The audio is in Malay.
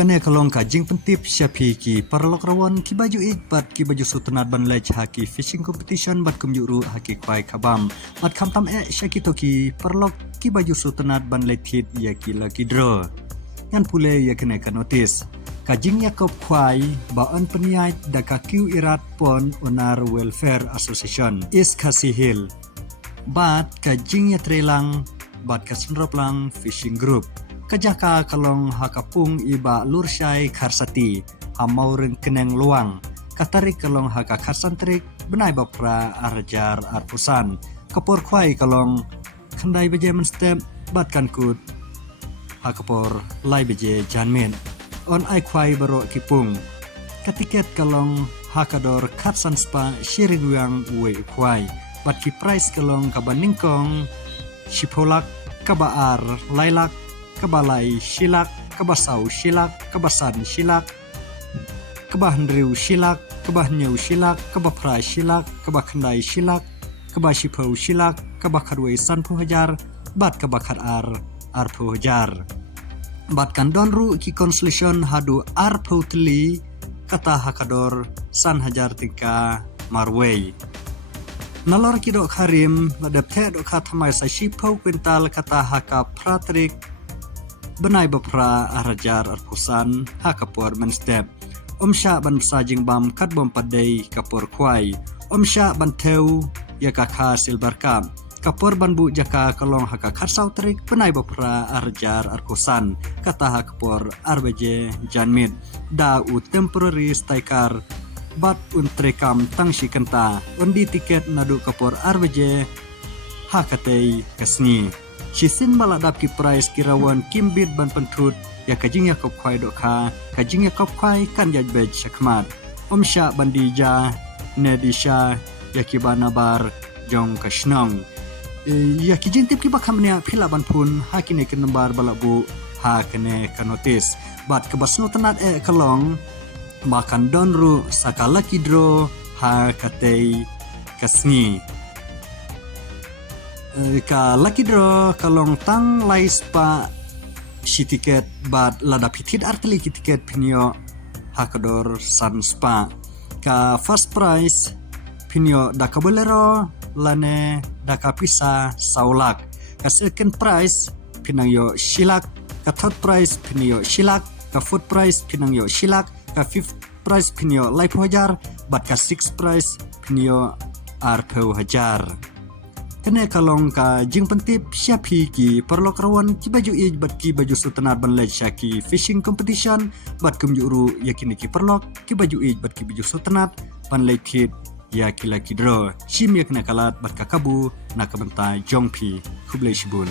Kane kalong ka jing pentip syapi ki parlok rawan ki baju bat ki baju sutenat ban lech haki fishing competition bat kum yuru haki kwai kabam mat kam tam syaki toki parlok ki baju sutenat ban lechit ya ki lucky draw ngan pule ya kene ka notice ka jing yakop kwai ba on peniait da ka kiu irat pon onar welfare association is kasihil bat ka jing ya trelang bat ka senroplang fishing group Kajaka kalong hakapung iba lursyai karsati hamau ring keneng luang katarik kalong haka karsantrik benai bapra arjar arpusan kapor kwai kalong kandai beje menstep batkan kut hakapor lai beje janmin on ai kwai baro kipung katiket kalong hakador katsan spa shiriguang we kwai bat ki price kalong kabaningkong shipolak kabaar lailak kabalai shilak, kabasau shilak, kabasan shilak, kabahandriu shilak, kabahnyau shilak, kabaprai shilak, kabakhandai shilak, kabashipau shilak, kabakharwei sanpu hajar, bat kabakar arpu hajar. Bat kandonru ki consolation hadu arpu teli kata hakador san hajar tingka marwei. Nalor ki dok harim badapte dok hathamai sa shipau kwintal kata haka pratrik benai bapra arajar arpusan hakapor menstep omsya ban sajing bam kat bom padai kapor kwai omsya ban teu ya kakha silbarka kapor ban bu jaka kalong haka kharsau trik benai bapra arajar arkusan kata hakapor arbeje janmit da u temporary staikar bat untrekam tangsi kenta undi tiket nadu kapor arbeje hakatei kasni Shisin maladap ki price kirawan kimbit ban pentrut ya kajing ya kop kwai dokha kajing ya kop kwai kan ya bej shakmat omsha bandija nedisha ya kibana bar jong kashnong ya kijing tip ki bakamnya phila ban pun hakine ke nambar balabu hakene kanotis bat kebasno tanat kalong makan donru sakala kidro hakatei kasni ka lucky draw kalong tang lai spa si tiket bat ladap hitit arteli ki tiket pinyo hakador san spa ka first prize pinyo da kabolero lane da kapisa saulak ka second prize pinangyo shilak ka third prize pinyo shilak ka fourth prize pinangyo shilak ka fifth prize pinyo laipu hajar bat ka sixth prize pinyo arpu hajar Kene kalong ka jing pentip syapi ki perlok rawan ki baju bat ki baju sutenat ban lej syaki fishing competition bat kum juru yakini ki perlok ki baju bat ki baju sutenat ban lej kit ya ki lucky draw shim yak nakalat bat kakabu nakabentai jongpi kublai shibun